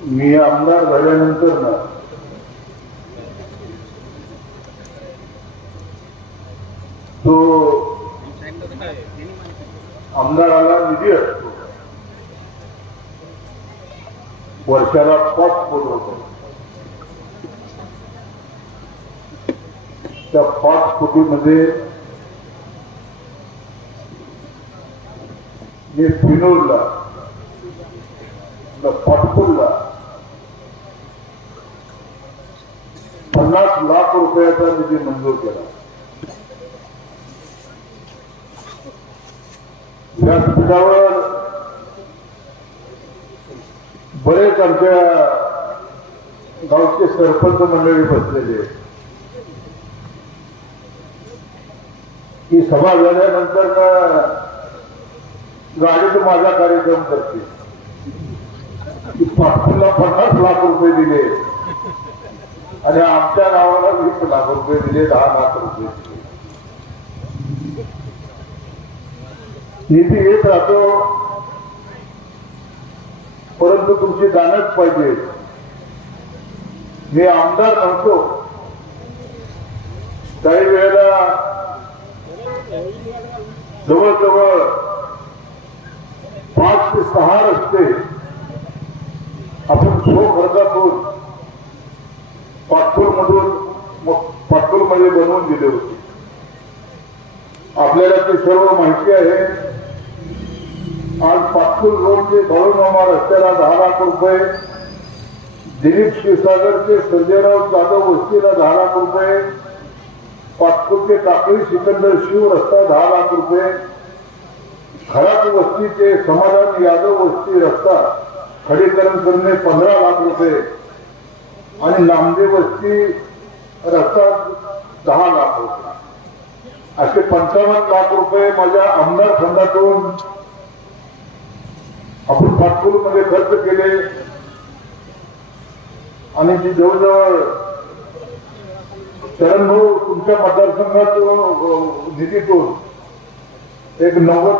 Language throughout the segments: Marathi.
मी आमदार झाल्यानंतर ना तो आमदाराला निधी असतो, वर्षाला 5 कोटी रुपये. त्या 5 कोटीमध्ये मी फिनोरला, पाटपूरला 50 लाख रुपयाचा निधी मंजूर केला. व्यासपीठावर बरेच आमच्या गावचे सरपंच मंडळी बसलेले. ही सभा झाल्यानंतर गाडीत माझा कार्यक्रम करते. पाटपूरला 50 लाख रुपये दिले आणि आमच्या गावाला 20 लाख रुपये दिले, 10 लाख रुपये दिले. निधी येत राहतो, परंतु तुमची दानच पाहिजे. मी आमदार नव्हतो, काही वेळेला जवळजवळ 5 ते 6 रस्ते आपण खर्चातून पाटपूरमध्ये बनवून दिले होते. आपल्याला ते सर्व माहिती आहे. आज पाटपूर रोडचे भरूनमामा रस्त्याला 10 लाख रुपये, दिलीप क्षीरसागरचे संजयराव जाधव वस्तीला 10 लाख रुपये, पाटपूरचे टाकळी सिकंदर शिव रस्ता 10 लाख रुपये, खरात वस्तीचे समाधान यादव वस्ती रस्ता खडीकरण करणे 15 लाख रुपये आणि नामदेव वस्ती रस्ता 10 लाख रुपये, असे 55 लाख रुपये माझ्या आमदार फंडातून आपण पाटपूरमध्ये खर्च केले. आणि जी जवळजवळ चरण भाऊ तुमच्या मतदारसंघातून निधीतून एक 90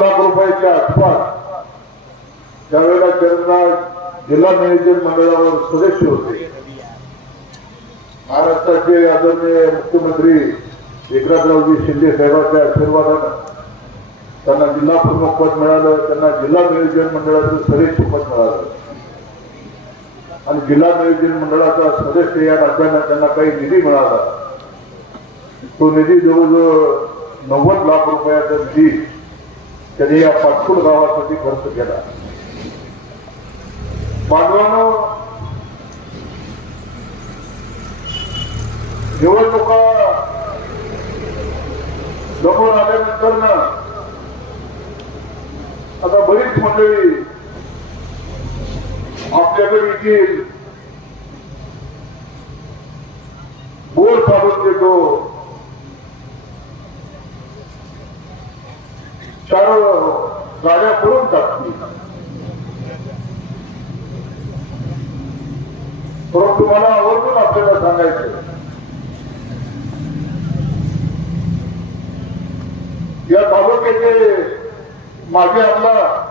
लाख रुपयाच्या आसपास त्यावेळेला चरणराज जिल्हा नियोजन मंडळावर सदस्य होते. महाराष्ट्राचे आदरणीय मुख्यमंत्री एकनाथरावजी शिंदे साहेबांच्या आशीर्वादानं त्यांना जिल्हा प्रमुख पद मिळालं, त्यांना जिल्हा नियोजन मंडळाचं सदस्य पद मिळालं आणि जिल्हा नियोजन मंडळाचा सदस्य या नात्यानं त्यांना काही निधी मिळाला. तो निधी जवळजवळ 90 लाख रुपयाचा निधी त्यांनी या पाटपूर गावासाठी खर्च केला. बांधवांनो, निवडणुका जमून आल्यानंतर ना आता बरीच मंडळी आपल्याकडे येतील, बोर काढून देतो, 4 गाड्या करून टाकतील. परंतु मला आवर्जून आपल्याला सांगायचं, या तालुक्याचे माझे आमदार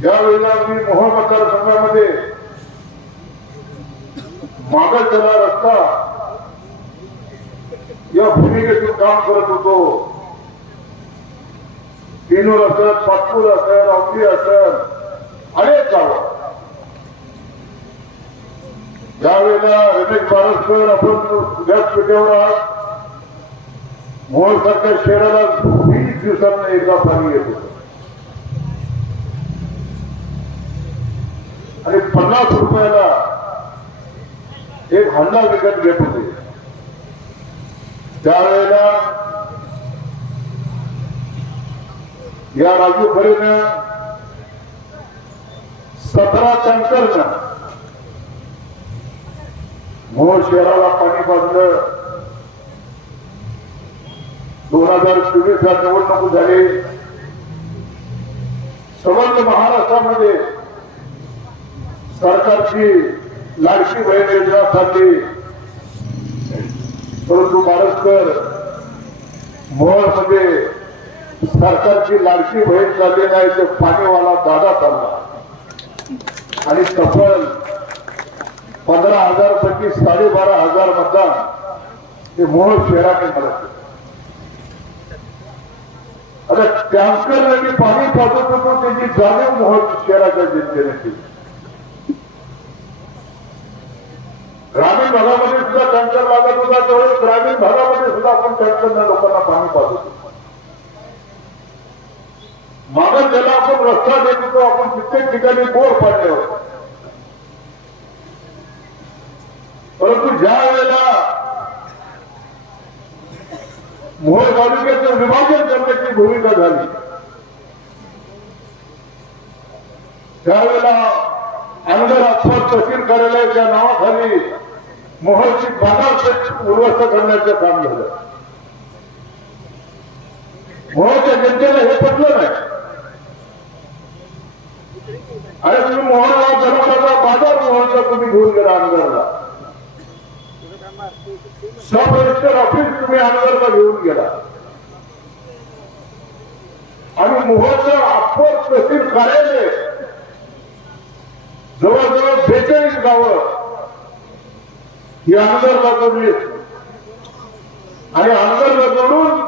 ज्यावेळेला मी मोहोळ मतदारसंघामध्ये मागासलेला रस्ता या भूमिकेतून काम करत होतो. पेनूर असेल, पाटपूर असेल, औटी असेल, अनेक गावं. ज्यावेळेला रमेश बारसकर आपण व्यासपीठावर आहात, मोहोळ सारख्या शहराला 20 दिवसांना एकदा पाणी येत होतं आणि 50 रुपयाला एक हंडा विकत घेत होते. त्यावेळेला या राजू खरेनं 17 टँकरनं मोहोळ शहराला पाणी पाजलं. 2024 ला निवडणूक झाली. समग्र महाराष्ट्रामध्ये सरकारची लाडकी बहीण योजनासाठी परंतु बारसकर मोहोळमध्ये सरकारची लाडकी बहीण झाली नाही ते पाणीवाला दादा ठरला आणि तब्बल 15,000 पैकी 12,500 मतदान हे मोहोळ शहराने मला. आता टँकरने पाणी पाजत होतो त्याची जाणीव मोहोळ शहराच्या जनतेने केली. ग्रामीण भागामध्ये सुद्धा टँकर लागत होता त्यावेळेस ग्रामीण भागामध्ये सुद्धा आपण टँकरने लोकांना पाणी पाजत होतो. मागं ज्याला आपण रस्ता देत होतो आपण कित्येक ठिकाणी बोर पाडले होते. परंतु ज्या वेळेला मोहोळ तालुक्याचं विभाजन करण्याची भूमिका झाली त्यावेळेला अनगर अप्पर तहसील कार्यालयाच्या नावाखाली मोहोळची बाजारपेठ उद्ध्वस्त करण्याचं काम झालं. मोहोळच्या जनतेला हे पटलं नाही. अरे तुम्ही मोहोळला जनताचा बाजार मोहोळचा तुम्ही घेऊन गेला अनगरला. सब रजिस्टर ऑफिस तुम्ही अनगरला घेऊन गेला आणि मोहोळचं अप्पर तहसील कार्यालय जवळजवळ 42 गावं ही अनगरला जोडली आणि अनगरला जोडून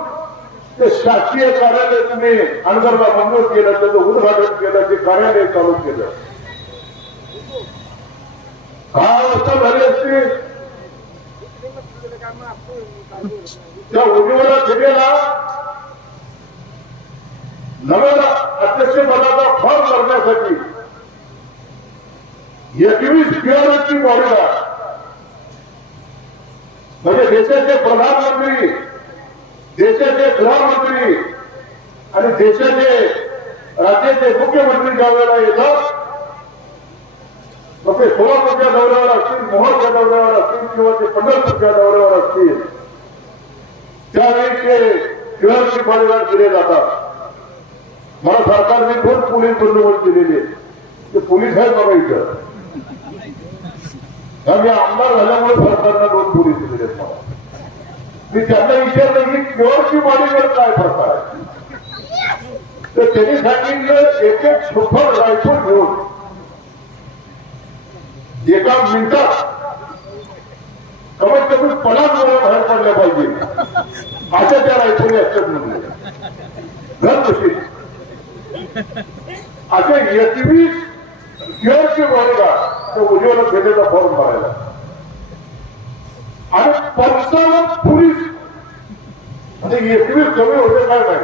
ते शासकीय कार्यालय तुम्ही अनगरला मंजूर केलं, त्याचं उद्घाटन केलं, ते कार्यालय चालू केलं. काय अवस्था झाली असती त्या उज्ज्वला जिल्ह्याला नव्या अध्यक्षपदाचा फॉर्म भरण्यासाठी 21 फेब्रुवारीची बॉडीगार्ड म्हणजे देशाचे प्रधानमंत्री, देशाचे गृहमंत्री आणि देशाचे राज्याचे मुख्यमंत्री ज्या वेळेला येतात मग ते सोलापूरच्या दौऱ्यावर असतील, मोहोळच्या दौऱ्यावर असतील किंवा ते पंढरपूरच्या दौऱ्यावर असतील त्यावेळी ते शिवाजी बॉडीगार्ड दिले जातात. मला सरकारने 2 पोलीस बंदोबस्त दिलेले ते पोलीस आहेत बघा इथं. मी आमदार झाल्यामुळे सरकारने 2 पोलीस दिलेले आहेत मला. मी त्यांना विचारलं की शिवाजी बॉडीगार्ड काय प्रकार आहे तर त्यांनी सांगितलं एक सुपर रायफल घेऊन एका मिनिटात कमीत कमी 50 जण बाहेर पडल्या पाहिजे अशा त्या रायफली असतात म्हणजे घर कशी असे 21 गिअरचे बॉडीगार्ड त्या उज्ज्वला भेटेचा फॉर्म भरायला आणि 55 पोलीस म्हणजे 21 कमी होते काय नाही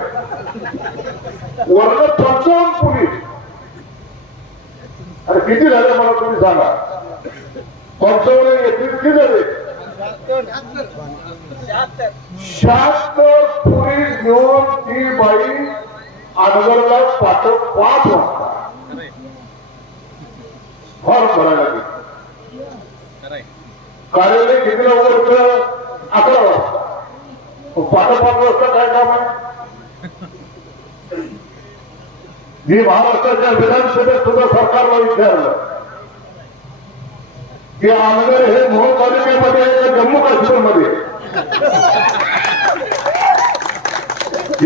वर्ण 55 पोलीस. अरे किती झाले मला तुम्ही सांगा. 55 21 किती झाले 76 पोलीस घेऊन ती बाई अनगरला 5 वाजता फॉर्म भरायला गेली. कार्यालय कितीला उघडतं 11 वाजता. 5:05 वाजता काय काम आहे. मी महाराष्ट्राच्या विधानसभेत सुद्धा सरकारला विचारलं की अनगर हे मोहोळ तालुक्यामध्ये आहे का जम्मू काश्मीरमध्ये.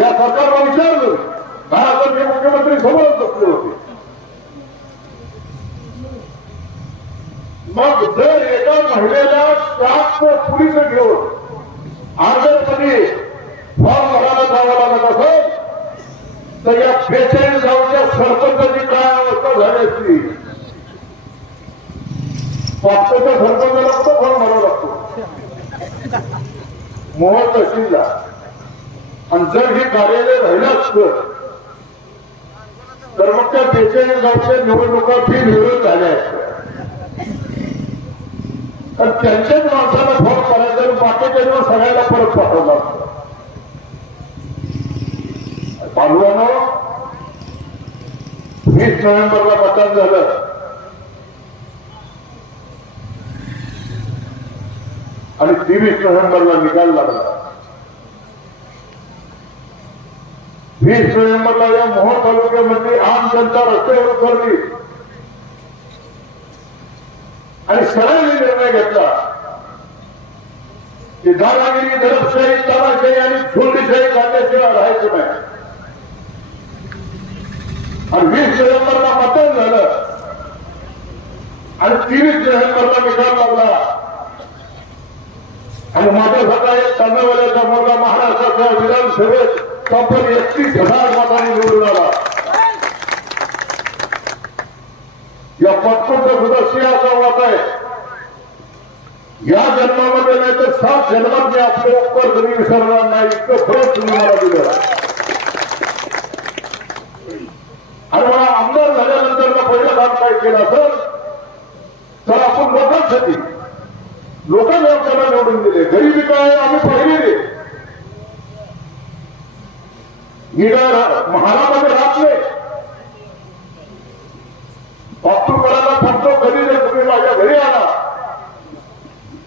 या सरकारला विचारलं महाराष्ट्राचे मुख्यमंत्री समोरच बसले होते. मग जर एका महिलेला 7 पोलीस घेऊन अनगरमध्ये फॉर्म भरायला जावं लागत असेल तर या 42 गावच्या सरपंचाची काय अवस्था झाली असती. पाचच्या सरपंचाला कुठं फॉर्म भरावा लागतो मोहोळ तहसीलला. आणि जर हे कार्यालय राहिलं असतं तर मग त्या 42 गावच्या निवडणुका बिनविरोध झाल्या असत्या. तर त्यांच्याच माणसाला फॉर्म भरायचा आणि बाकीच्या सगळ्याला परत पाठवला असतं. बांधवांनो 20 नोव्हेंबरला मतदान झालं आणि 23 नोव्हेंबरला निकाल लागला. 20 नोव्हेंबरला या मोहोळ तालुक्यामध्ये आम जनता रस्त्यावर उतरली आणि सगळ्यांनी निर्णय घेतला की दादागिरी, दडपशाही, तानाशाही आणि झोंडीशाही काढल्याशिवाय राहायचं नाही. आणि 20 नोव्हेंबरला मतदान झालं आणि 23 नोव्हेंबरला निकाल लागला आणि माझ्यासारखा एक तांदळवाल्याचा मुलगा महाराष्ट्राच्या विधानसभेत तब्बल 31,000 मतांनी निवडून आला. या पटकूनचा सुद्धा सिंहाचा वाट आहे. या जन्मामध्ये नाही तर 7 जन्मात मी आपले उपकार कधी विसरणार नाही. इतकं फरक तुम्ही मला दिलं. आणि मला आमदार झाल्यानंतर पहिलं काम काय केलं असेल तर आपण लोकांसाठी लोकांनी आपल्याला निवडून दिले. गरिबी काय आम्ही पाहिलेली. महारामध्ये राहत नाही. वापरून करायला सांगतो कधी जर तुम्ही माझ्या घरी आला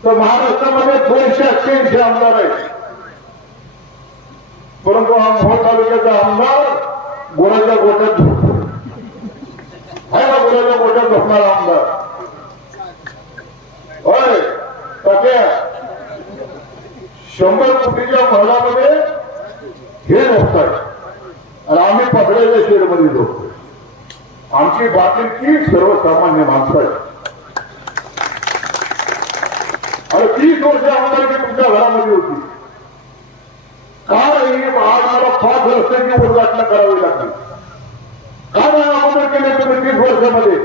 तर महाराष्ट्रामध्ये 288 आमदार आहेत. परंतु हा मोहोळ तालुक्याचा आमदार गोळ्याच्या गोट्यात झोपतो. आहे ना गोळ्याच्या गोट्यात झोपणारा आमदार. होय तात्या 100 कोटीच्या महलामध्ये हे झोपतात आणि आम्ही पकडायच्या शेरमध्ये झोपतो. आमची बाकीची सर्वसामान्य माणसं आहेत. आणि 30 वर्ष आमदारकी तुमच्या घरामध्ये होती. काय आज मला 5 रस्त्याची उद्घाटन करावी लागली. काय नाही अगोदर केले तुम्ही 30 वर्षामध्ये.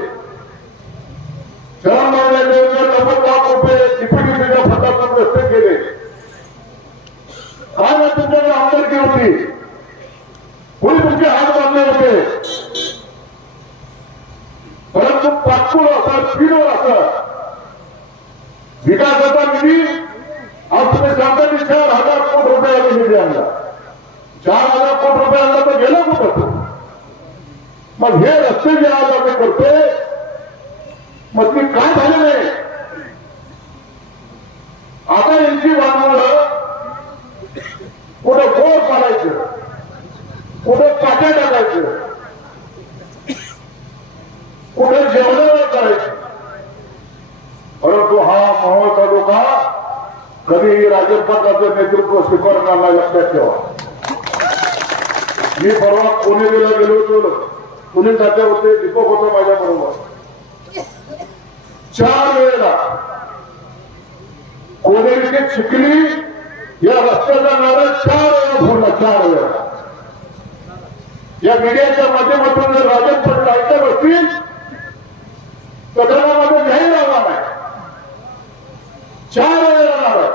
90 लाख रुपये डीपीडीपीच्या फंडातून रस्ते केले. काय नाही तुमच्याकडे आमदारकी होती. कोणी तुमचे हात बांधले होते. परंतु पाचपूर असा पिढोर असा विकासाचा निधी आज तुम्ही सांगता की 4,000 कोटी रुपयाचा निधी आणला. 4,000 कोटी रुपये आणला तर गेला कुठं. मग हे रस्ते जे आज आम्ही करतोय मग ते काय झाले नाही. आता यांची वाहनाला कुठं बोर पाडायचं, कुठं पाट्या टाकायचं, कुठे जेवणावर करायचं. परंतु हा मोहोळ तालुका कधीही राजन पाटलाचं नेतृत्व स्वीकारणार नाही. लक्षात ठेवा. मी परवा कोणेरीला गेलो होतो. पुणे जाते होते. दीपक होतो माझ्या बरोबर. 4 वेळेला कोणेरी ते चिखली या रस्त्याचा नारळ 4 वेळा फोडला. 4 वेळा. या मीडियाच्या माध्यमातून जर राजन पाटील ऐकत असतील तर त्यांना माझं जाहीर आव्हान आहे. 4 वेळेला नारळ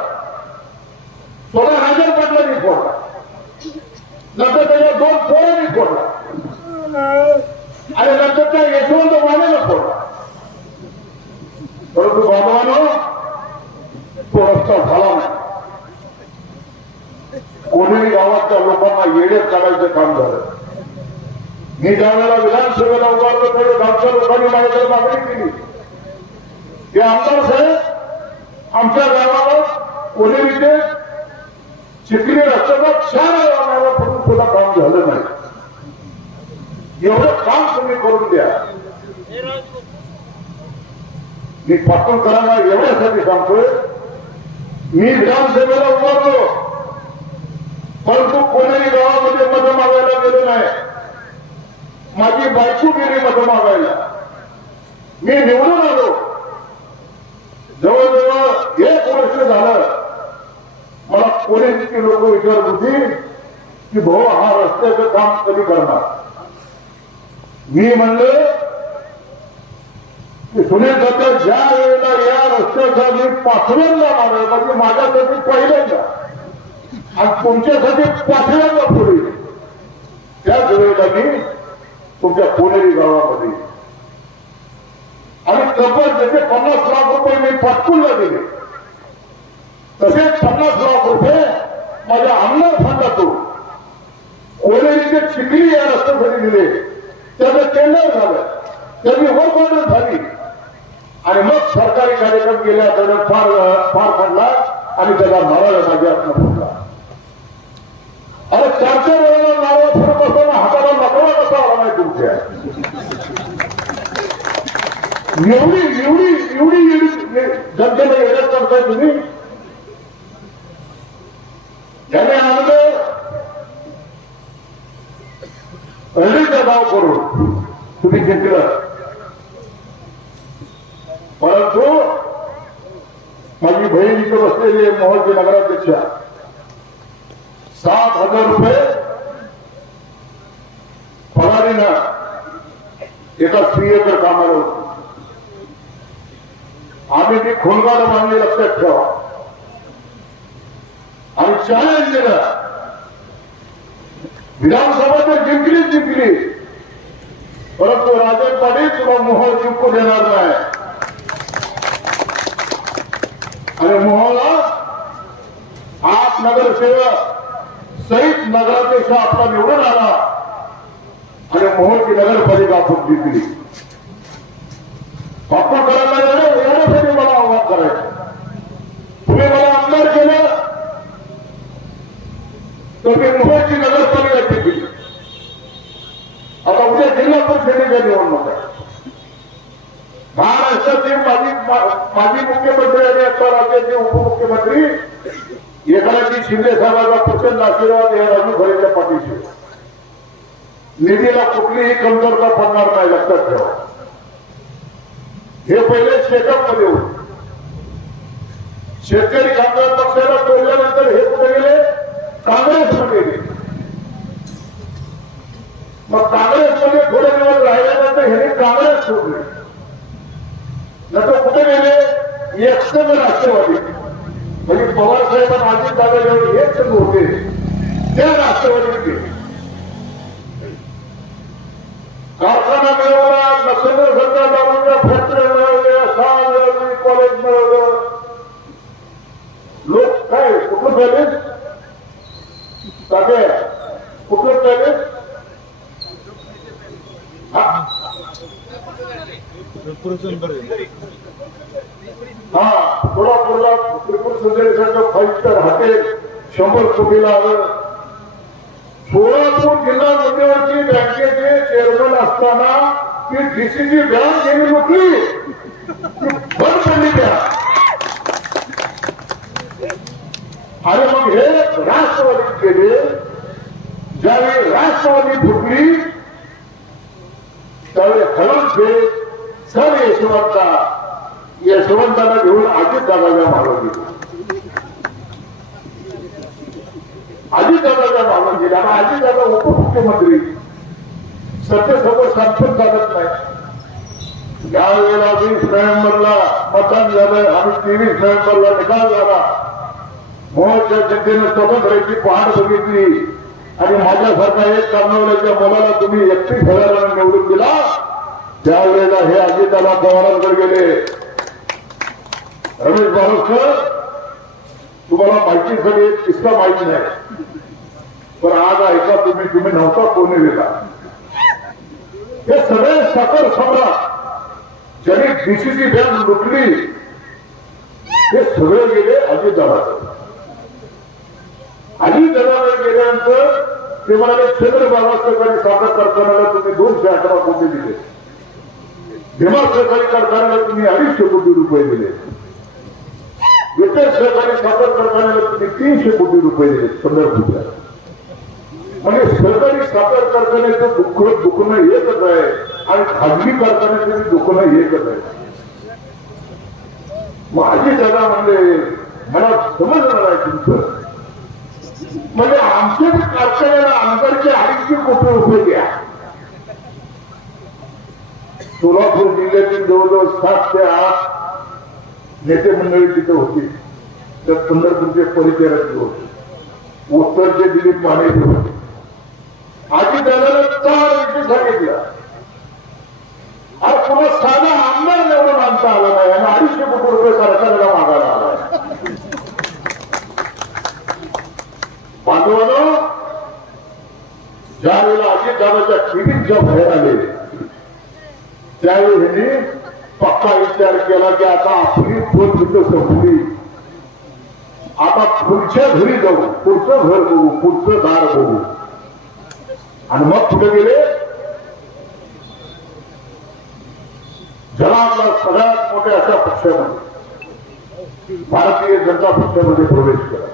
स्वतः राजन पाटलांनी फोडला. नंतर त्याच्या 2 पोरांनी फोडला आणि नंतर त्या यशवंत मानेला फोडला. परंतु बांधवानो तो रस्ता झाला नाही. कोणीही गावाच्या लोकांना येड्यात काढायचं काम झालं. मी ज्यावेळेला विधानसभेला उभारलो त्यावेळी गावच्या लोकांनी माझ्याकडे मागणी केली की आमदार साहेब आमच्या गावाला कोणेरीचे चिखली रस्त्याचा 4 वेळा पडून सुद्धा काम झालं नाही. एवढं काम तुम्ही करून द्या. मी पाठवून करायला एवढ्यासाठी सांगतोय. मी विधानसभेला उभारलो परंतु कोणीही गावामध्ये मत मागायला गेलो नाही. माझी बायको गेली मत मागायला. मी निवडून आलो. जवळजवळ 1 वर्ष झालं. मला कोणीची लोक विचारत होती की भाऊ हा रस्त्याचं काम कधी करणार. मी म्हणलं की सुनील दादा ज्या वेळेला या रस्त्याचा मी 5व्यांदा मारलं म्हणजे माझ्यासाठी पहिल्यांदा आणि तुमच्यासाठी 5व्यांदा पुढे त्याच वेळेला मी तुमच्या कोणेरी गावामध्ये आणि तब्बल जसे 50 लाख रुपये मी पाटकुलला दिले तसेच 50 लाख रुपये माझ्या आमदार फंडातून कोणेरीचे चिखली या रस्त्यासाठी दिले. त्याचं टेंडर झालं. त्याची वर्क ऑर्डर झाली आणि मग सरकारी कार्यक्रम केले. त्याने फार पडला आणि त्याला नारळ माझ्या हातनं फुटला. अरे 4 वेळेला नारळ फुटत असताना हाताला नकळा कसा आला नाही तुमच्या. एवढी जनतेला येण्यात करताय तुम्ही. त्याने आणलं गाव करून तुम्ही जिंकलं. परंतु माझी बहीण इथे बसलेली आहे मोहोळची नगराध्यक्ष, 7,000 रुपये पगारीनं एका स्त्रियेकडे कामाला होती. आम्ही ती खोलगाड मानली, लक्षात ठेवा. आणि चॅलेंज दिलं, विधानसभा तर जिंकली, परंतु राजन पाटील तुला मोहोळ जिंकू देणार नाही. आणि मोहोळला 8 नगरसेवक सहित नगराध्यक्ष आपला निवडून आला आणि मोहोळची नगरपालिका आपण जिंकली. वापर करायला एवढ्यासाठी मला आव्हान करायचं. तुम्ही मला आमदार केलं तर मी मोहोळची नगरपालिका जिंकली. आता उद्या जिल्हा परिषदेच्या निवडणूक आहे. महाराष्ट्राचे माजी मुख्यमंत्री आणि आता राज्याचे उपमुख्यमंत्री एकनाथ शिंदे साहेबांचा प्रचंड आशीर्वाद या राजू खरेच्या पाठीशी. निधीला कुठलीही कमतरता पडणार नाही, लक्षात ठेवा. हे पहिले शेकअप मध्ये होते. शेतकरी कामगार पक्षाला सोडल्यानंतर हे कुठे गेले? काँग्रेसमध्ये गेले. मग काँग्रेसमध्ये थोडे दिवस राहिल्यानंतर हे काँग्रेस सोडले. नंतर कुठे गेले? एक संघ राष्ट्रवादी, म्हणजे पवार साहेबांना अजित दादा जेवढे एक संघ होते त्या राष्ट्रवादीत गेले. कारखाना मिळवला, नक्षत्र सरकार दारूच्या फॅक्टरी मिळवल्या, शाळा मिळवली, कॉलेज मिळवलं. लोक काय कुठलं पॅलेस टाके, कुठलं पॅलेस? हा, सोलापूरला त्रिपुर सुंदरेश्वरचं 5 स्टार हॉटेल 100 कोटीला आलं. सोलापूर जिल्हा मध्यवर्ती बँकेचे चेअरमन असताना ती डीसीसी बँक गेली होती, बंद पडली त्या. आणि मग हे राष्ट्रवादीत गेले. ज्यावेळी राष्ट्रवादी फुटली त्यावेळी हळूचे सर यशवंतांना घेऊन अजित दादाच्या मागं गेले. अजित दादाच्या मागं गेले. आणि अजित दादा उपमुख्यमंत्री सत्तेसोबत संपत चालत नाही. यावेळेला 20 नोव्हेंबरला मतदान झालं आणि 23 नोव्हेंबरला निकाल झाला. मोहोळच्या जनतेने स्वतंत्राची पहाट बघितली आणि माझ्यासारखा एक कर्मवल्याच्या मुलाला तुम्ही 31,000 निवडून दिला. त्यावेळेला हे अजितदादा पवारांकडे गेले. रमेश बारोस्कर, तुम्हाला माहितीसाठी एक किस्सा माहिती नाही, पण आज ऐका तुम्ही नव्हता कोणी वेळा. हे सगळे साखर सम्राट ज्यांनी डीसीसी बँक लुटली हे सगळे गेले अजितदादाकडे. अजितदादाकडे गेल्यानंतर ते म्हणाले चंद्रबाबा सहकारी साखर कारखान्याला तुम्ही 211 कोटी दिले, भीमा सहकारी कारखान्याला तुम्ही 250 कोटी रुपये दिले, विठ्ठल सहकारी साखर कारखान्याला तुम्ही 300 कोटी रुपये दिले पंढरपूरला. म्हणजे सहकारी साखर कारखान्याचं दुखणं एकच आहे आणि खाजगी कारखान्याचं दुखणं एकच आहे. मग अजितदादा म्हणले मला समजणार आहे तुमचं, म्हणजे आमच्या कारखान्याला आमदारचे 250 कोटी रुपये द्या. सोलापूर जिल्ह्यातील जवळजवळ 7 ते 8 नेते मंडळी तिथे होती. त्यात पंढरपूरचे परिचारक होते, उत्तरचे दिलीप माने होते. अजितदादाला 4 विषय सांगितलं. आज पुन्हा साधा आमदार निवडून आणता आला नाही आणि 250 कोटी रुपये कारखान्याला मागायला आला. बांधवांनो, ज्यावेळेला अजितदादाच्या क्लिनिकच्या बाहेर आले त्यावेळी ह्यांनी पक्का विचार केला की आता आपली पोट संपली, आता पुढच्या घरी जाऊ, पुढचं घर बघू, पुढचं दार बघू. आणि मग कुठे गेले? जगातला सगळ्यात मोठ्या अशा पक्षामध्ये भारतीय जनता पक्षामध्ये प्रवेश केला.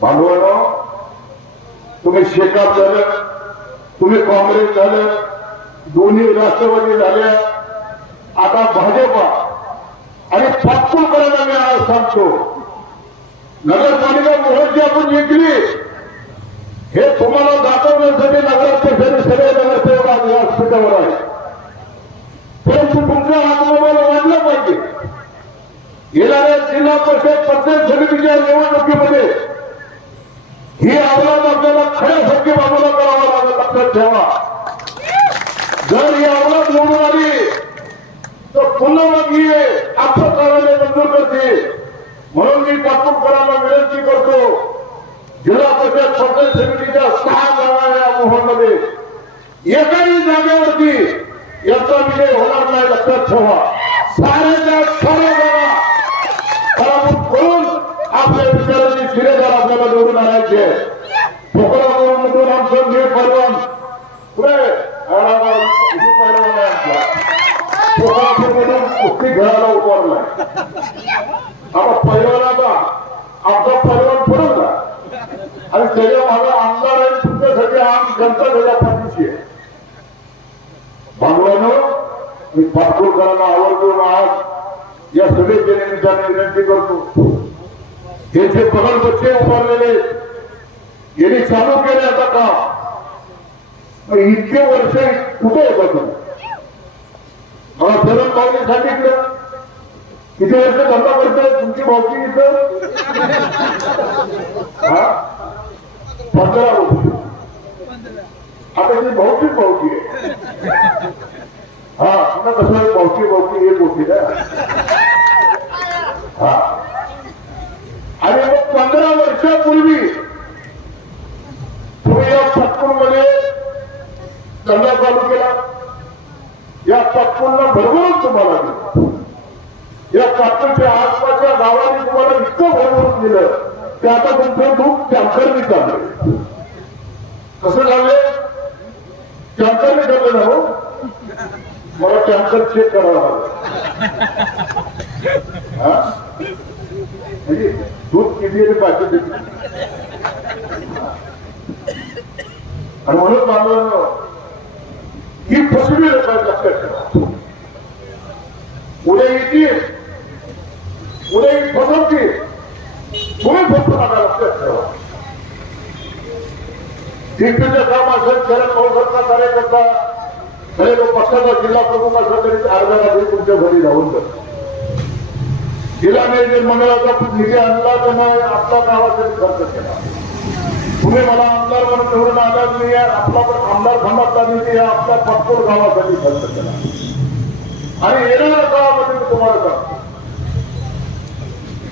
बांधवांनो, तुम्ही शेकाप झालं, तुम्ही काँग्रेस झालं, दोन्ही राष्ट्रवादी झाल्या, आता भाजपा आणि पाटकुळकरांना मी आज सांगतो, नगरपालिका मोहनची आपण जिंकली हे तुम्हाला दाखवण्यासाठी नगराध्यक्षांनी सगळे नगरसेवक आज व्यासपीठावर आहे. परंतु तुमचा आत्मबल वाढलं पाहिजे. येणाऱ्या जिल्हा परिषद पंचायत समितीच्या निवडणुकीमध्ये ही अवलाद आपल्याला खऱ्या सत्य बाजूला करावा लागेल. लक्षात ठेवा, जर ही अवलाद निवडून आली तर पुन्हा मग ही आपलं कार्यालय मंजूर करते. म्हणून मी पाटकुळकरांना विनंती करतो, जिल्हा परिषद पंचायत समितीच्या 6 जागा या मोहनमध्ये एकाही जागेवरती याचा विजय होणार नाही. लक्षात ठेवा, साऱ्याच्या साऱ्या जागा पराभूत करून आपल्या विचाराची शिरेदार आपल्याला निवडून आणायचे. मधून आमचं मी पैलवान पुढे मधून कुस्ती खेळायला उभारलाय. आता पैलवानाचा आमचा पैलवान पडला आणि त्याच्या माझा आमदार आहे. तुमच्यासाठी आम जनता त्याच्या पाठीशी आहे. बांधवानं मी पाटकुळकरांना आवर्जून आज या सभेच्या निमित्ताने विनंती करतो, हे जे प्रकल्पचे उभारलेले यांनी चालू केले आता का इतके वर्ष कुठे येतात तुम्ही? मला शरद भाऊनी सांगितलं किती वर्ष धंदा करतोय तुमची भावकी इथं? 15 वर्ष. आता ती भावकीच भावकी आहे. पुन्हा कसं भावकी एक होती ना. आणि मग 15 वर्षापूर्वी तुम्ही या पाटकुळमध्ये धंदा चालू केला. या पाटकुळला भरभरून तुम्हाला दिलं. या पाटकुळच्या आसपासच्या गावाने तुम्हाला इतकं भरभरून दिलं ते आता तुमचं दूध टँकरने चाललंय. कसं झालंय? टँकरने चाललं ना. हो, मला टँकर चेक करावं लागलं. म्हणजे दूध किती बाकी देते. आणि म्हणून मला ही फसवी लोकांना लक्षात ठेवा. उद्या येतील, उद्या ही फसवतील, तुम्ही फसवू नका. लक्षात ठेवा. दिग्गज काम असेल, शरद भाऊसारखा कार्यकर्ता खरे तो पक्षाचा जिल्हा प्रमुख असला तरी अर्धा रात्री तुमच्या घरी राहून जातो. जिल्हा नियोजन मंडळाचा निधी आणला त्यानं आपला गावासाठी खर्च केला. तुम्ही मला आमदार म्हणून निवडून आला नाही, आपला पण आमदार फंडातला निधी आपल्या पाटकुळ गावासाठी खर्च केला. आणि येणाऱ्या काळामध्ये मी तुम्हाला सांगतो,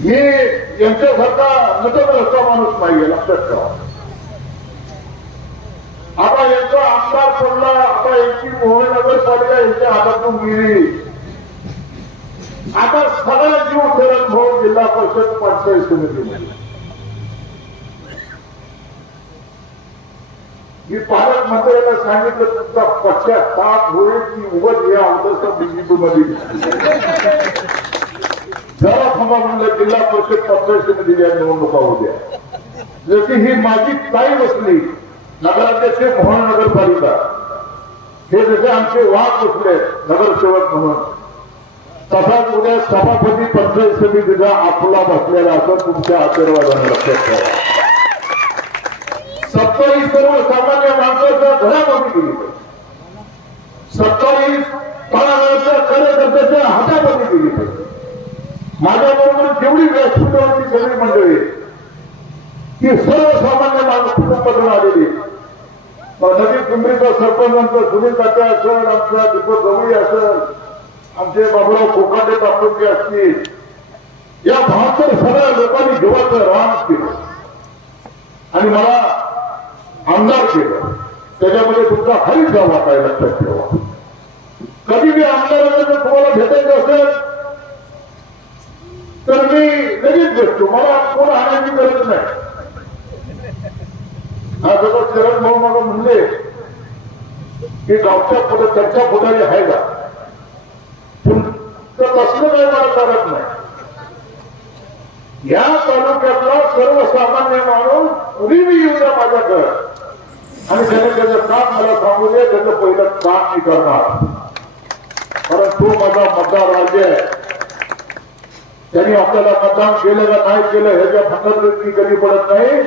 मी यांच्यासारखा नतग्रस्त माणूस नाहीये. लक्षात ठेवा. आता यांचा आमदार पडला, आता यांची मोहन नगरपालिका यांच्या हातातून गेली. आता सगळा जीव शरद भाऊ जिल्हा परिषद पंचायत समितीमध्ये. मी पालकमंत्र्यांना सांगितलं तुमचा पश्चाताप होईल की उगत या अवदसा बीजेपीमध्ये जरा थांबा म्हणलं. जिल्हा परिषद पंचायत समितीच्या निवडणुका होत्या. जशी ही माझी ताई बसली नगराध्यक्ष मोहन नगरपालिका, हे जसे आमचे वाघ बसले नगरसेवक म्हणून, तसाच उद्या सभापती पंचायत समितीचा आपला बसलेला असं तुमच्या आशीर्वादाने. लक्षात ठेवा. 27 सर्वसामान्य माणसाच्या घरामध्ये गेली, 27 तळागाळाच्या कार्यकर्त्याच्या हातामध्ये गेली. माझ्याबरोबर जेवढी व्यासपीठावरची सगळी मंडळी ती सर्वसामान्य माणूस कुटुंबातून आलेली. नदी पिंपरीचा सरपंच सुनील तात्या असेल, आमचा दीपक गवळी असेल, आमचे बाबूराव कोकाटे तात्पुरते असतील, या 72 सगळ्या लोकांनी जीवाचं रान केलं आणि मला आमदार केलं. त्याच्यामध्ये तुमचा खाली जावा काय. लक्षात ठेवा. कधी मी आमदारांना जर तुम्हाला भेटायचं असेल तर मी लगेच भेटतो. मला कोण आणायची गरज नाही. हा जवळ शरद भाऊ मला म्हणले की गावच्या चर्चा पुढारी आहे का, तर तसलं काही मला करत नाही. या तालुक्यातला सर्वसामान्य माणूस कुणीही येऊ द्या माझ्याकडे आणि त्याचं काम मला सांगू दे, त्याचं पहिलं काम मी करणार, कारण तो माझा मतदार राज्य आहे. त्यांनी आपल्याला मतदान केलं का नाही केलं ह्याच्या फंदात मी कधी पडत नाही.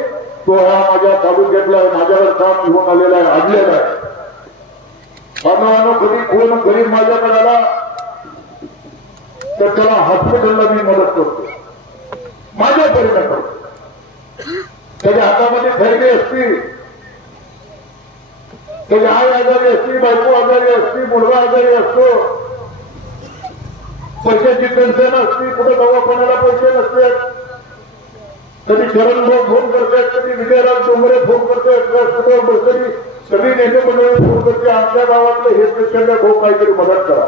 तो ह्या माझ्या तालुक्यातला माझ्यावर काम घेऊन आलेला आहे, आणलेला आहे. बांधवांनो, कधी कोण गरीब माझ्याकडे आला तर त्याला हॉस्पिटलला मी मदत करतो, माझ्या परिणाम करतो. त्याच्या हातामध्ये थैली असती, त्याची आई आजारी असती, बायको आजारी असती, मुलगा आजारी असतो, पैशाची टेन्शन असती, कुठे दवाखान्याला पैसे नसते. कधी शरण भाऊ फोन करतात, कधी विजयराज डोंगरे फोन करतात, सगळी नेते मंडळी फोन करते, आमच्या गावातले हे पेशंट भाऊ काहीतरी मदत करा.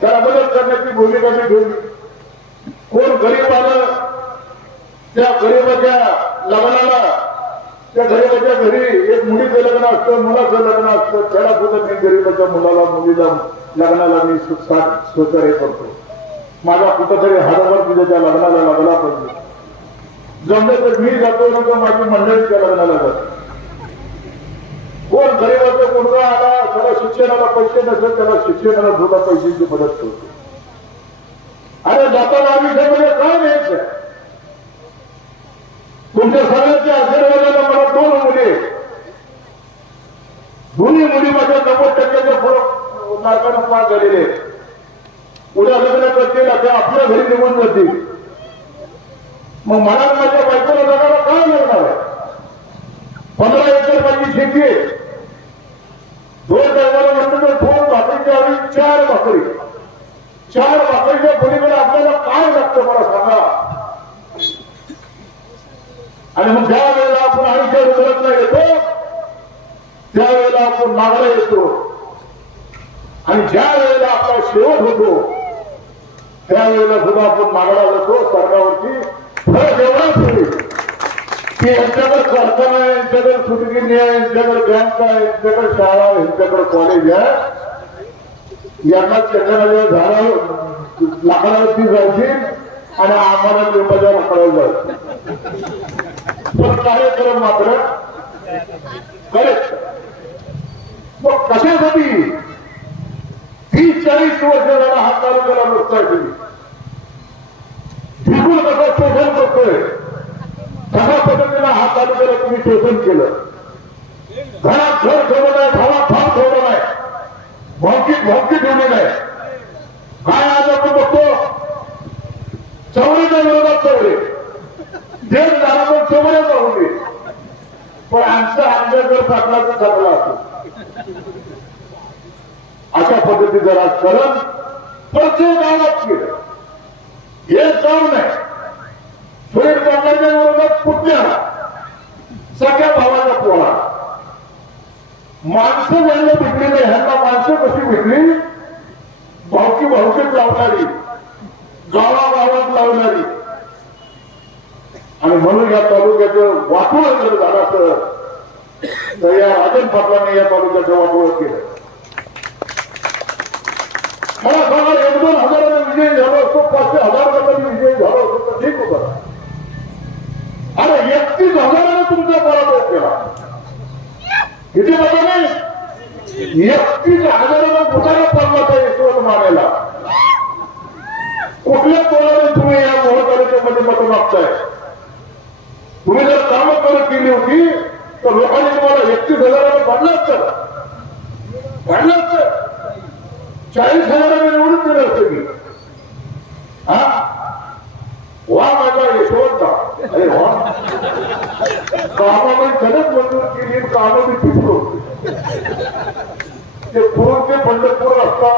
त्याला मदत करण्याची भूमिका मी ठेवली. कोण गरीब आलं त्या गरीबाच्या लग्नाला, त्या गरीबाच्या घरी एक मुलीचं लग्न असतं, मुलाचं लग्न असतं, त्याला सुद्धा मी गरीबाच्या मुलाला मुलीला लग्नाला मी सहकार्य करतो. माझा कुठंतरी हातभार तिथे त्या लग्नाला लागला पाहिजे. जमलं तर मी जातो, ना तर माझी मंडळी त्या लग्नाला जाते. कोण गरीबाचा मुलगा आला, त्याला शिक्षणाला पैसे नसेल, त्याला शिक्षणाला सुद्धा पैशांची मदत करतो. अरे जाताना आयुष्यामध्ये काय न्यायचं? तुमच्या सगळ्यांच्या आशीर्वादाला मला 2 मुली, दोन्ही मुली माझ्या 90% फरक मार्गाने पास झालेले. उद्या लग्न करतील, त्या आपल्या घरी निघून जातील. मग मला माझ्या बायकोला जगायला काय लागणार आहे? 15 एकर माझी शेती आहे. 2 ड्रायव्हर म्हणतो, 2 भाकरीच्या आधी 4 भाकरी. 4 भाकरीच्या पलीकडे आपल्याला काय लागतं मला सांगा. आणि मग ज्या वेळेला आपण 80 रुपयाला येतो, त्यावेळेला आपण मागायला येतो. आणि ज्या वेळेला आपला शेवट होतो, त्यावेळेला सुद्धा आपण मागायला जातो. सरकारवरती फरक एवढाच होईल की यांच्याकडे कारखाना आहे, यांच्याकडे सुटगिरणी आहे, यांच्याकडे बँक आहे, यांच्याकडे शाळा आहे, यांच्याकडे कॉलेज आहे. यांना चंद्राच्या झाडा लाकडावरती जायची आणि आम्हाला लिंबाच्या लाकडावर जायचं. पण कार्यक्रम मात्र करेक्ट. मग कशासाठी 30-40 वर्ष झाला हा तालुक्याला नुकसान केली. बिलकुल कसा शोषण करतोय, तशा पद्धतीनं हा तालुक्याला तुम्ही शोषण केलं. घरात घर ठेवलं नाही, भावात भाव ठेवलं नाही, भावकी ठेवली नाही. काय आज आपण बघतो, चौऱ्याच्या विरोधात चौरे देश झाला पण चौऱ्याचा होते. पण आमच्या जर पाटलाचं चांगला असतो, अशा पद्धतीचं राजकारण प्रत्येक गावात केलं. एक गाव नाही, सुरेश पाटलाच्या विरोधात पुतण्या, सगळ्या भावाचा पोळा. माणसं ज्यांना भेटली नाही, ह्यांना माणसं कशी भेटली? भावकीत लावणारी, गावागावात लावणारी. आणि म्हणून या तालुक्याचं वाटोळ जर झालं असतं तर या राजन पाटलांनी या तालुक्याचं वाटोळ केलं. मला सांगा, 1-2 हजाराचा विजय झाला असतो, 500,000 विजय झाला असतो तर ठीक होता. अरे 31,000 तुमचा पराभव केला. किती बघा नाही, 31,000 कुठाला पडला त्या यशवंत मानेला. कुठल्या तोलाने तुम्ही या मोहोळ तालुक्यामध्ये मतं मागताय? तुम्ही जर कामं करत केली होती तर लोकांनी तुम्हाला 31,000 काढलं असतं, 40,000 निवडून दिलं असतं की. वा माझा यशवंत, अरे वा, कामामध्ये खरंच मंजूर केली, कामं मी फिरलो. ते पूर्ण ते पंढरपूर रस्ता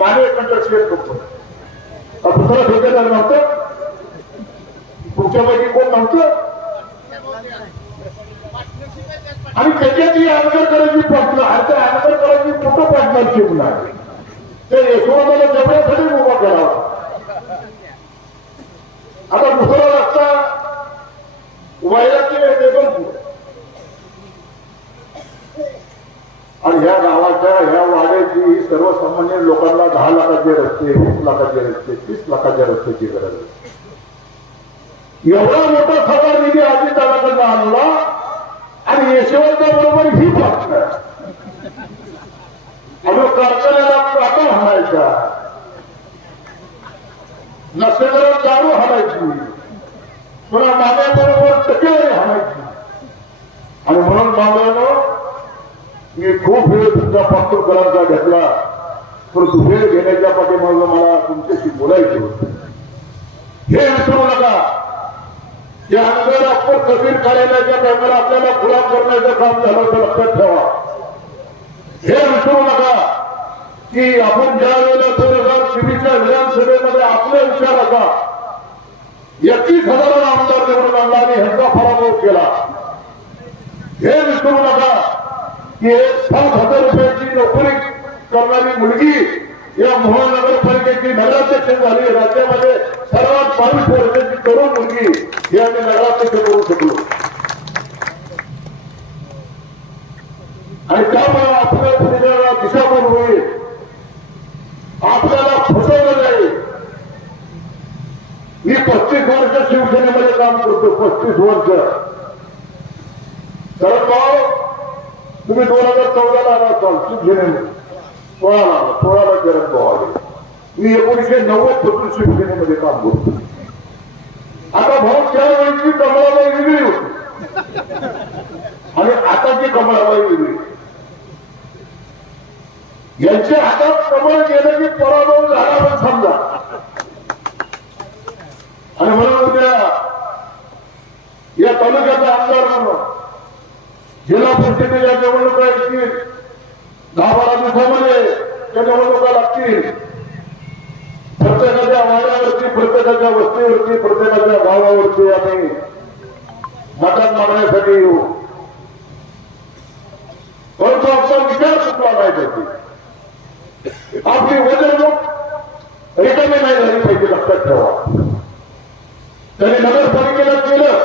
माने कंट्रक्शन करतो. दुसरा ठेकेदार नव्हतं, तुमच्यापैकी कोण नव्हतं. आणि त्याच्यातही आमदार करायची पाटलं, आता आमदार करायची कुठं पाटलाची नाही. ते यशवंताला जबऱ्यासाठी उभा करावा. आता दुसरा रस्ता वैराचे बेगमपूर, आणि ह्या गावाच्या ह्या वाड्याची सर्वसामान्य लोकांना 10 लाखाचे रस्ते, 20 लाखाचे रस्ते, 30 लाखाच्या रस्त्याची गरज आहे. एवढा मोठा सगळा निधी अजितदादाकडनं आणला आणि यशवंता बरोबर ही फक्त आम्ही कारखान्याला काटा हाणायचा, नसेल दारू हाणायची, पुन्हा मान्याबरोबर टकेवारी हाणायची. आणि म्हणून बांधवांनो, मी खूप वेळ तुमचा पातूरकरांचा घेतला, परंतु वेळ घेण्याच्या पाठीमागे मला तुमच्याशी बोलायचे होते. हे विसरू नका, या अंगाला आपण कबीर कार्यालयाच्या टायमाला आपल्याला गुलाम करण्याचं काम झालं तर लक्षात ठेवा. हे विसरू नका की आपण ज्या वेळेला 2024च्या विधानसभेमध्ये आपल्या विचाराचा 31,000 आमदार निवडून आणला आणि ह्यांचा पराभव केला. हे विसरू नका की 7,000 रुपयाची नोकरी करणारी मुलगी या मोहोळ नगरपालिकेची नगराध्यक्ष झाली. राज्यामध्ये सर्वात 22 वर्षाची तरुण मुलगी ही आम्ही नगराध्यक्ष करू शकलो. आणि त्यामुळे आपल्या पुढे दिशाभूल होईल, आपल्याला फसवलं जाईल. मी 35 वर्ष शिवसेनेमध्ये काम करतो, 35 वर्ष. शरद भाऊ, तुम्ही 2014ला आला असाल शिवसेनेमध्ये, 16ला शरद भाऊ आले. मी 1990 पासून शिवसेनेमध्ये काम करतो. आता भाऊ त्यावेळीची कमळाबाई वेगळी होती आणि आताची कमळाबाई वेगळी. यांच्या हातात कमळ गेलं की पराभव झाला पण समजा. आणि म्हणून उद्या या तालुक्याचा आमदार म्हणून जिल्हा परिषदेच्या निवडणुका येतील, 10-12 दिवसामध्ये त्या निवडणुका लागतील. प्रत्येकाच्या वाड्यावरती, प्रत्येकाच्या वस्तीवरती, प्रत्येकाच्या गावावरती आम्ही मदत मागण्यासाठी येऊ. परंतु आमचा विचार चुकला नाही पाहिजे, आपली वजनूक रिकामी नाही झाली पाहिजे, लक्षात ठेवा. त्यांनी नगरपालिकेला केलं,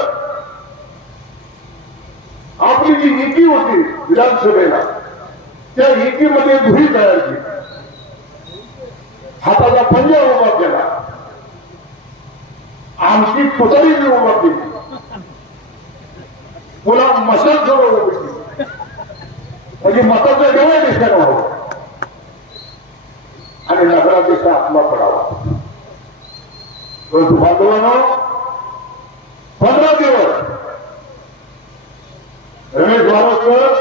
आपली जी एकी होती विधानसभेला, त्या एकीमध्ये धुळी तयार केली, हाताचा पंजा उभा केला, आमची पुतळी मी उभा केली, पुन्हा मशाल जवळ उभी केली, म्हणजे मताचं डिवायडेशन व्हावं आणि नगराध्यक्ष आत्मा पडावा. परंतु बांधवांनो, 15 दिवस रमेश बारावकर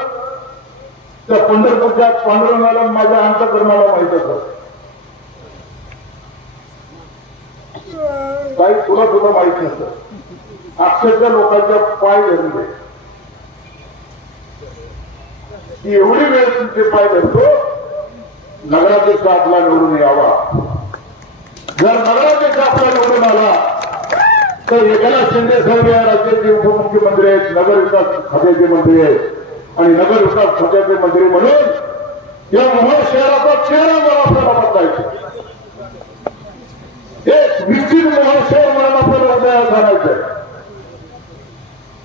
त्या पंढरपूरच्या पांडुरंगाला माझ्या अंतकरणाला माहित असत. काही तुला सुद्धा माहित नसतं. अक्षरशः लोकांच्या पाय धरले, एवढी वेळ तुमचे पाय धरतो, नगराध्यक्ष आपला निवडून यावा. जर नगराध्यक्ष आपला निवडून आला तर एकनाथ शिंदे साहेब या राज्याचे उपमुख्यमंत्री आहेत, नगर विकास खात्याचे मंत्री आहेत आणि नगर विकास खात्याचे मंत्री म्हणून या मोहोळ शहराचा चेहरा मला आपल्याला बदलायचा. एक निश्चित मोहोळ शहर म्हणून आपल्याला उदयास आणायचं.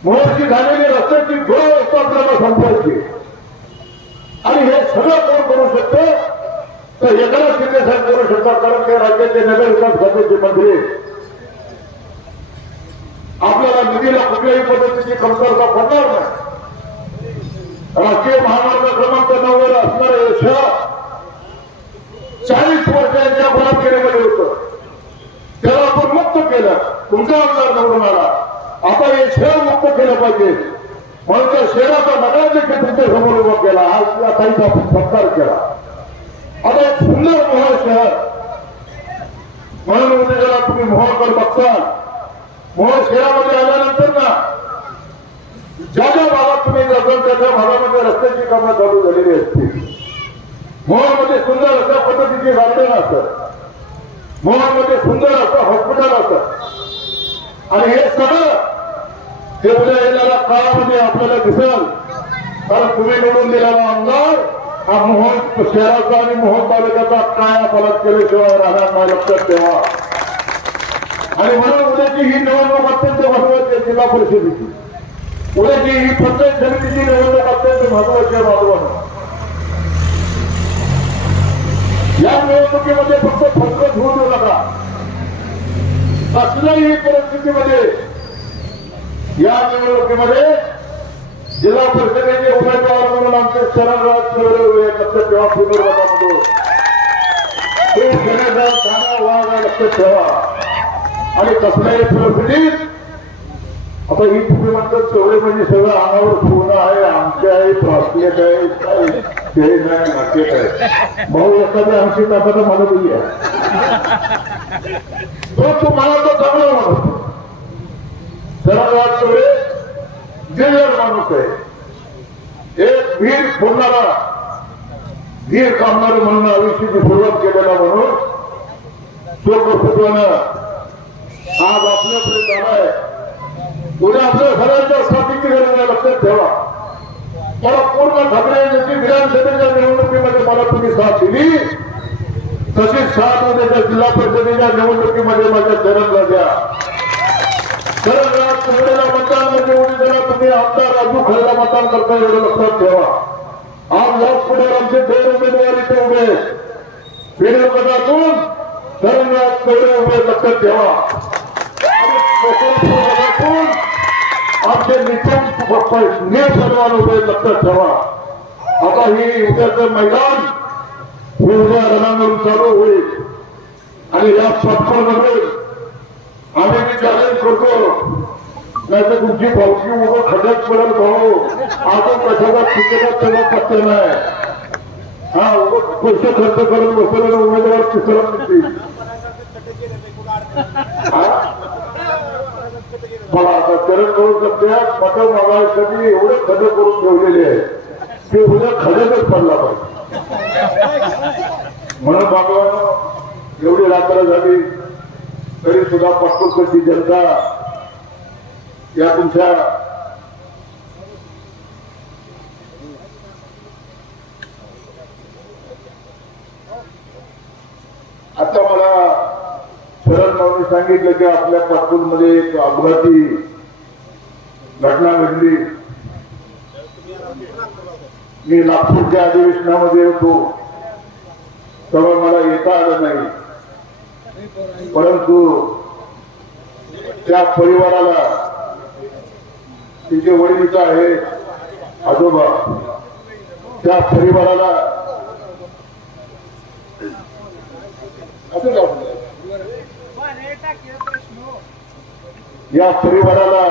मोहोळची झालेली रस्त्याची दुरावस्था आपल्याला संपवायची. आणि हे सगळं कोण करू शकतं तर एकनाथ शिंदे साहेब करू शकतात, कारण ते राज्याचे नगर विकास खात्याचे मंत्री. आपल्याला निधीला कुठल्याही पद्धतीची कमतरता पडणार नाही. राष्ट्रीय महामार्ग क्रमांक 9 वर असणारे हे शहर 40 वर्षांच्या बलात्कारामध्ये होतं, त्याला आपण मुक्त केलं. तुमचा आमदार निवडून आला, आता हे शहर मुक्त केलं पाहिजे म्हणून त्या शहराचा नगराध्यक्ष तुमच्या समोर उभा केला. आज या ताईचा आपण सत्कार केला. आता एक सुंदर मोहोळ शहर म्हणून उद्याला तुम्ही मोहोळकर बघताल. मोहोळ शहरामध्ये आल्यानंतर ना ज्या ज्या भागात तुम्ही जाताल त्या त्या भागामध्ये रस्त्याची कामं चालू झालेली असतील. मोहोळमध्ये सुंदर अशा पद्धतीचे गार्डन असतात, मोहोळमध्ये सुंदर असं हॉस्पिटल असतं आणि हे सगळं हे उद्या येणाऱ्या काळामध्ये आपल्याला दिसेल. कारण तुम्ही निवडून दिलेला आमदार हा मोहोळ शहराचा आणि मोहोळ तालुक्याचा काया फलक केल्याशिवाय राहणार नाही, लक्षात ठेवा. आणि म्हणून उद्याची ही निवडणूक अत्यंत महत्वाची आहे. जिल्हा परिषदेची उद्याची ही पंचायत समितीची निवडणूक अत्यंत महत्वाची आहे. बांधवांनो, या निवडणुकीमध्ये फक्त फटकत होऊ देऊ नका. कसल्याही परिस्थितीमध्ये या निवडणुकीमध्ये जिल्हा परिषदेचे उमेदवार म्हणून आमचे शरणराज चौरे लक्षात ठेवा. पुनर्वादामधून लक्षात ठेवा. आणि कसल्याही परिस्थितीत आता ही तुम्ही म्हणतात चौरे म्हणजे सगळं अंगावर पूर्ण आहे, आमचे आहे, प्रास्लेट आहे, काय ते नाही, नाट्यक आहे. भाऊ एखाद्या आमची ताकद मला दिली आहे तो तुम्हाला तो चांगला म्हणतो. शरणराज चौरे दिलेर माणूस आहे, एक वीर फोडणारा, वीर कामगार म्हणून आयुष्याची सुरुवात केलेला म्हणून तो कर्तृत्वानं आज आपल्याकडे झालाय. उद्या आपल्या सगळ्यांच्या साथीची गरज आहे. लक्षात ठेवा. मला पूर्ण ठाकरे यांची विधानसभेच्या निवडणुकीमध्ये मला तुम्ही साथ दिली, तशीच साथ उद्याच्या जिल्हा परिषदेच्या निवडणुकीमध्ये माझ्या शरणला द्या. शरणराज चौरेला मतदान म्हणजे उद्या तुम्ही आमदार राजू खरेला मतदान करता एवढं लक्षात ठेवा. आज याच पुढे आमचे दोन उमेदवार इथे उभे विनोदातून शरणराज चौरे उभे. लक्षात ठेवा. आमचे नितीन सन्मान उभे. लक्षात ठेवा. आता ही उद्याचं मैदान हे उद्या रणांवरून चालू होईल आणि या पटकरमध्ये आम्ही मी चॅलेंज करतो, नाहीतर तुमची भावकी उभं खड्यात पडेल. भाऊ अजून कशाचा तिकीटात त्याला पत्ते नाही. हा उभं पैसे खर्च करून बसलेला उमेदवार तिसरा निघतील. मला आता चरण करून सध्या मत मागायसाठी एवढे खडे करून ठेवलेले आहे ते उद्या खड्यातच पडला पाहिजे. म्हणून बाबांनो एवढी रात्र झाली तरी सुद्धा पटपूरची जनता या तुमच्या आता मला शरण रावने सांगितलं की आपल्या पटपूरमध्ये एक अपघाती घटना घडली. मी नागपूरच्या अधिवेशनामध्ये होतो तेव्हा मला येता आलं नाही, परंतु त्या परिवाराला तिचे वडील आहे आजोबा, त्या परिवाराला या परिवाराला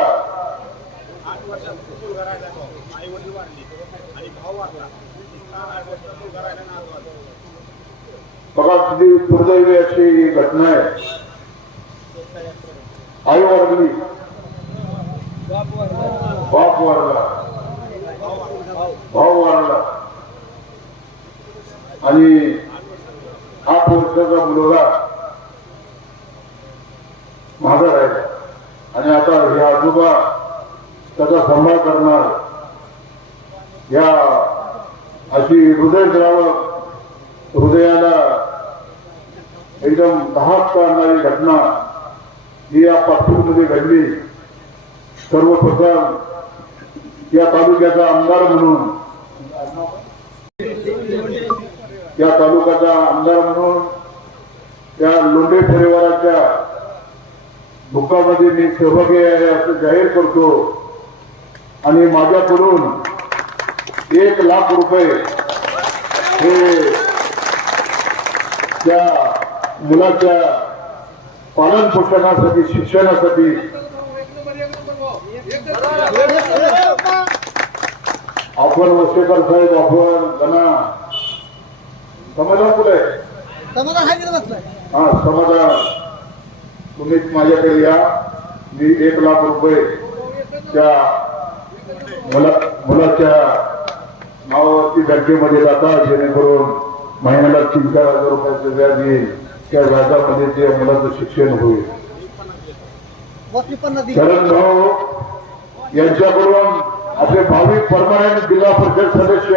बघा किती दुर्दैवी अशी घटना आहे. आई वारली, बाप वारला, भाऊ वारला आणि 8 वर्षाचा मुलगा मागे राहिला. आणि आता हे आजोबा त्याचा सांभाळ करणार. या अशी हृदयद्रावक, हृदयाला एकदम दहाक आणणारी घटना ही या पाठपूरमध्ये घडली. सर्वप्रथम या तालुक्याचा आमदार म्हणून, या तालुक्याचा आमदार म्हणून त्या लोंढे परिवाराच्या दुःखामध्ये मी सहभागी आहे असं जाहीर करतो. आणि माझ्याकडून 1 लाख रुपये हे त्या मुलाच्या पालन पोषणासाठी, शिक्षणासाठी आपण वसेकर साहेब, आपण गणा समाधान कुठे हा समाधान तुम्ही माझ्याकडे या. मी 1 लाख रुपये त्या मुलाच्या नावावरती बँकेमध्ये जातात, जेणेकरून महिन्याला 3-4 हजार रुपयाचं व्याज येईल. त्या व्याजामध्ये त्या मुलाचं शिक्षण होईल. शरण भाऊ यांच्याकडून आपले भावी परमनंट जिल्हा परिषद सदस्य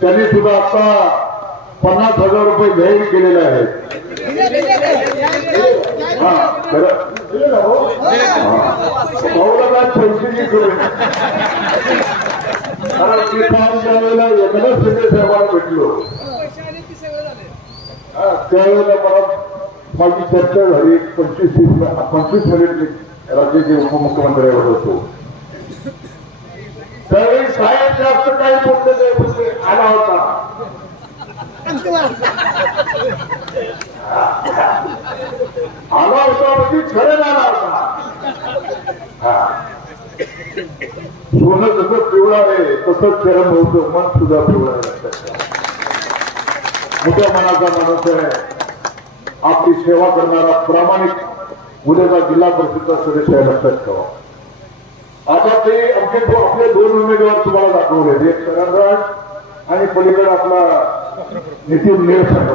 त्यांनी सुद्धा आता 50,000 रुपये जाहीर केलेले आहेत. भाऊला काय पैसे करून त्यावेळेला एखाद्या सगळे साहेबांना भेटलो त्यावेळेला मला माझी चर्चा झाली. 25 मिनिट राज्याचे उपमुख्यमंत्री होतो त्यावेळी साहेब जास्त काही बोलते आला होता म्हणजे खरं आला होता सोनं जसं पिवळा आहे तसंच चरण होतं मन सुद्धा पिवळा आहे मोठ्या मनाचा माणूस आहे आपली सेवा करणारा प्रामाणिक उद्याचा जिल्हा परिषदचा सदस्य आहे लक्षात ठेवा आता ते आपले दोन उमेदवार तुम्हाला दाखवले एक शरणराज आणि पलीकडे आपला नितीन निळसंग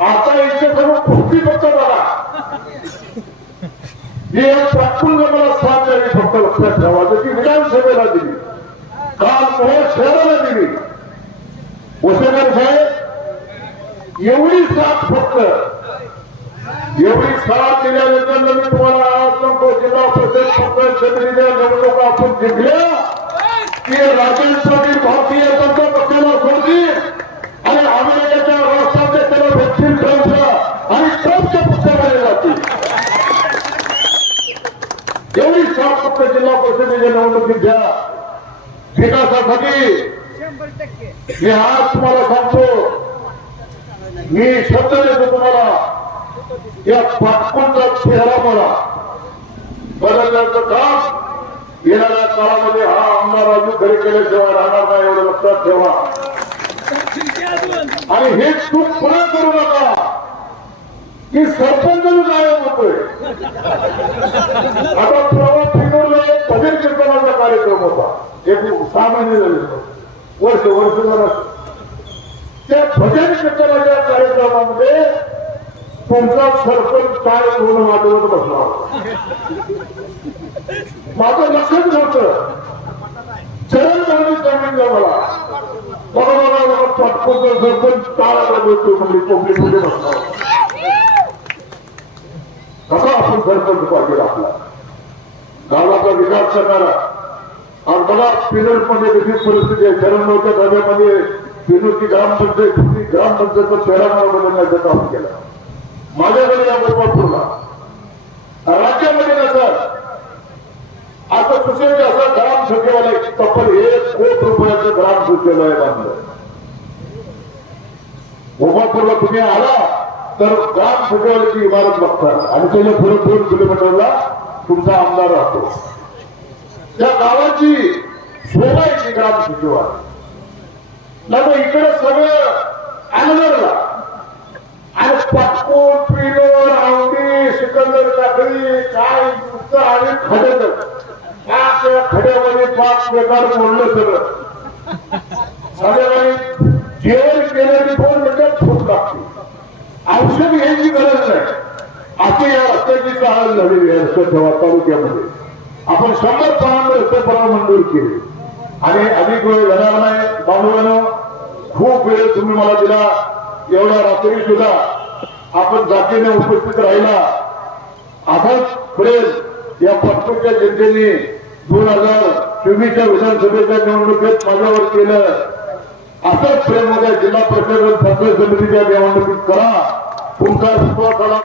आता यांचे सर्व पुष्टी फक्त झाला प्राप्तून मला साथ द्यावी फक्त लक्षात ठेवा जशी विधानसभेला दिली काल मोहोळ शहराला दिली वसेकर साहेब एवढी साथ फक्त एवढी साथ दिल्यानंतर मी तुम्हाला आज सांगतो जिल्हा परिषद पंचायत समितीच्या निवडणुका आपण जिंकल्या की राजस्थानी भारतीय जनता पक्षाला सोडतील आणि अमेरिकेच्या राष्ट्राध्यक्षाला दक्षिण ट्रम्पला आणि ट्रम्पच्या पक्षामध्ये जातील एवढी साथ फक्त जिल्हा परिषदेच्या निवडणुकीत घ्या विकासासाठी मी आज तुम्हाला सांगतो मी शब्द देतो तुम्हाला या पाटकुंचा चेहरा मला बदलण्याचं काम येणाऱ्या काळामध्ये हा आमदार राजू घरी केल्याशिवाय राहणार नाही एवढं लक्षात ठेवा आणि हे चूक पुन्हा करू नका की सरपंच गायब होतोय आता प्रवास फिरवला एक भजन कीर्तनाचा कार्यक्रम होता एक 6 महिने झाले वर्ष त्या भजन कीर्तनाच्या कार्यक्रमामध्ये तुमचा सरपंच काय पूर्ण वाजवत बसला माझं लक्षच नव्हतं चरण म्हणून सांगितलं मला बघा पाटकुंचा सरपंच टाळा वाजवतो म्हणजे कोकणी पुढे बसला कसा आपण सरपंच पाहिजे आपला गावाचा विकास करणारा आणि बघा पिनर मध्ये कशी परिस्थिती आहे चरणगावच्या धाब्यामध्ये पिनूरची ग्रामपंचायतचा चेहरा बदलण्याचं काम केलं माझ्याकडे या गोपाळपूरला राज्यामध्ये नसर आता सुशेष असं ग्राम सचिवालय तब्बल 1 कोटी रुपयाचं ग्राम सचिवालय बांधलं गोपाळपूरला तुम्ही आला तर ग्राम सचिवालयाची इमारत बघतात आणि त्याच्या पुढे 2 किलोमीटरला तुमचा आमदार राहतो त्या गावाची शोभा येते ग्राम सचिवालय नाही इकडे सगळं अनगरला आणि पाटकोट पिलोर आवडी सिकंदर टाकळी काय नुसतं आणि खड्यात खड्यामध्ये पाच बेकार बोललं सगळं संध्याकाळी जेवण केल्याने 2 मिनिटात झोप लागते औषध घ्यायची गरज नाही अशी या रस्त्याची चाल झालेली आहे रस्त्यात ठेवा तालुक्यामध्ये आपण 100 रस्ते मंजूर केले आणि अधिक वेळ घेणार नाही बांधवानं खूप वेळ तुम्ही मला दिला एवढ्या रात्री सुद्धा आपण जातीने उपस्थित राहिला असाच प्रेम या पाटकुंच्या जनतेने 2024च्या विधानसभेच्या निवडणुकीत माझ्यावर केलं असंच प्रेम जिल्हा परिषद पंचायत समितीच्या निवडणुकीत करा तुमचा विश्वास